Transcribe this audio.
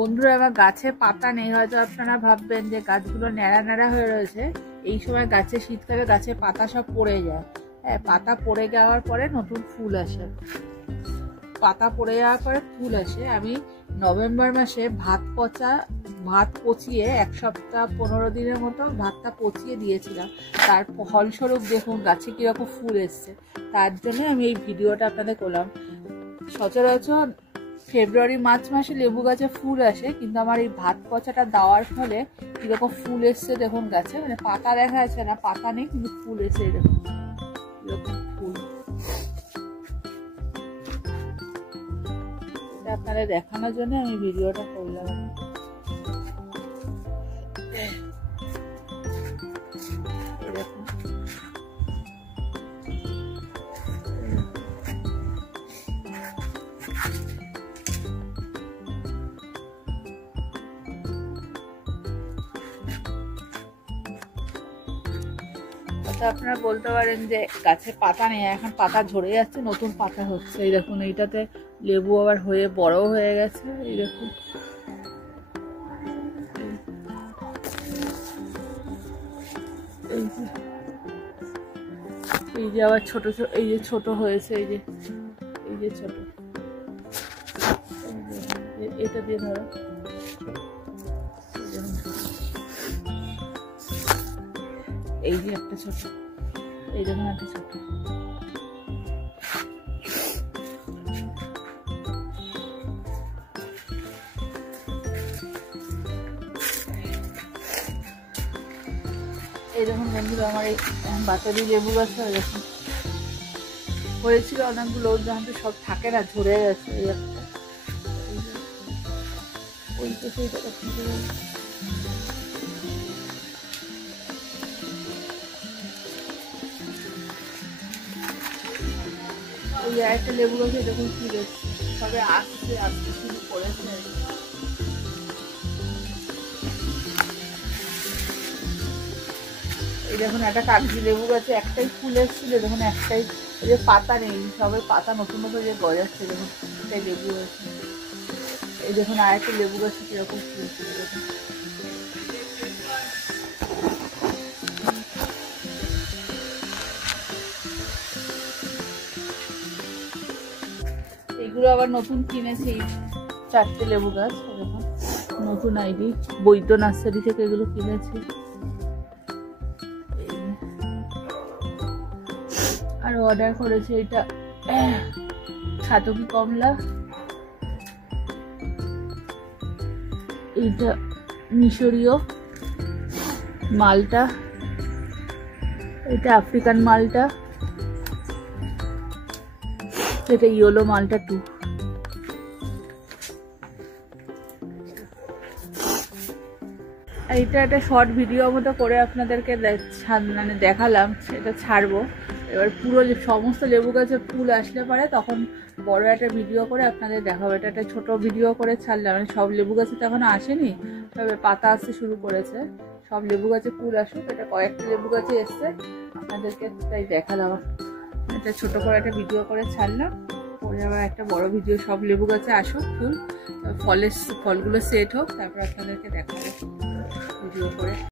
বন্ধুরা, এবার গাছে পাতা নেই, হয়তো আপনারা ভাববেন যে গাছগুলো ন্যাড়া ন্যাড়া হয়ে রয়েছে। এই সময় গাছে শীতকালে গাছে পাতা সব পড়ে যায়। হ্যাঁ, পাতা পড়ে যাওয়ার পরে নতুন ফুল আসে। পাতা পড়ে যাওয়ার পরে ফুল আসে। আমি নভেম্বর মাসে ভাত পচিয়ে 1 সপ্তাহ 15 দিনের মতো ভাতটা পচিয়ে দিয়েছিলাম। তার ফলস্বরূপ দেখুন গাছে কিরকম ফুল এসছে। তার জন্য আমি এই ভিডিওটা আপনাদের করলাম। সচরাচর ফেব্রুয়ারি মার্চ মাসে লেবু গাছে ফুল আসে, কিন্তু আমার এই ভাত পচাটা দেওয়ার ফলে কিরকম ফুল এসছে দেখুন গাছে। মানে পাতা দেখা যাচ্ছে না, পাতা নেই কিন্তু ফুল এসে দেখুন এরকম ফুল। এটা আপনাদের দেখানোর জন্য আমি ভিডিওটা করলাম। আপনারা বলতে পারেন যে গাছে পাতা নেই, এখন পাতা ঝরে যাচ্ছে, নতুন পাতা হচ্ছে। এই দেখুন, এইটাতে লেবু আবার হয়ে বড় হয়ে গেছে। এই দেখুন, এই যে আবার ছোট ছোট, এই যে ছোট হয়েছে, এই যে ছোট, এটা দিয়ে ধরো, এই যে একটা ছোট, এই দেখুন একটা ছোট। এই দেখুন বন্ধুরা, আমার এই বাতাবি লেবু গাছে দেখুন হয়েছিল অনেকগুলো, যখন তো সব থাকে না, ঝরে গেছে। এই একটা, ওই তো সেইটা ওই একটা লেবু গাছে দেখুন কি দেখছে, সবে আসতে শুরু করেছে। এই দেখুন একটা কাগজি লেবু গাছে একটাই ফুল এসেছিল, দেখুন একটাই, এই যে পাতা নেই, সবে পাতা নতুন নতুন যে গজাচ্ছে, দেখুন একটাই লেবু গাছে। এই দেখুন আর একটা লেবু গাছে কিরকম ফুল ছিল দেখুন। এইগুলো আবার নতুন কিনেছি, 4টে লেবু গাছ। দেখুন নতুন আইডি, বৈদ্য নার্সারি থেকে এগুলো কিনেছি। আর অর্ডার করেছে এটা ছাতকি কমলা, এইটা মিশরীয় মালটা, এটা আফ্রিকান মালটা, এটা ইয়েলো মালটা 2। এইটা একটা শর্ট ভিডিও মতো করে আপনাদেরকে মানে দেখালাম, সেটা ছাড়বো। এবার পুরো সমস্ত লেবু গাছে ফুল আসলে পরে তখন বড় একটা ভিডিও করে আপনাদের দেখাবো। এটা একটা ছোট ভিডিও করে ছাড়লাম, মানে সব লেবু গাছে তো এখনো আসেনি, তবে পাতা আসতে শুরু করেছে। সব লেবু গাছে ফুল আসুক, এটা কয়েকটা লেবু গাছে এসছে, আপনাদেরকে তাই দেখালাম। এটা ছোট করে একটা ভিডিও করে ছাড়লাম, পরে আবার একটা বড় ভিডিও সব লেবু গাছে আসুক ফুল, ফলগুলো সেট হোক, তারপর আপনাদেরকে দেখাবো ভিডিও করে।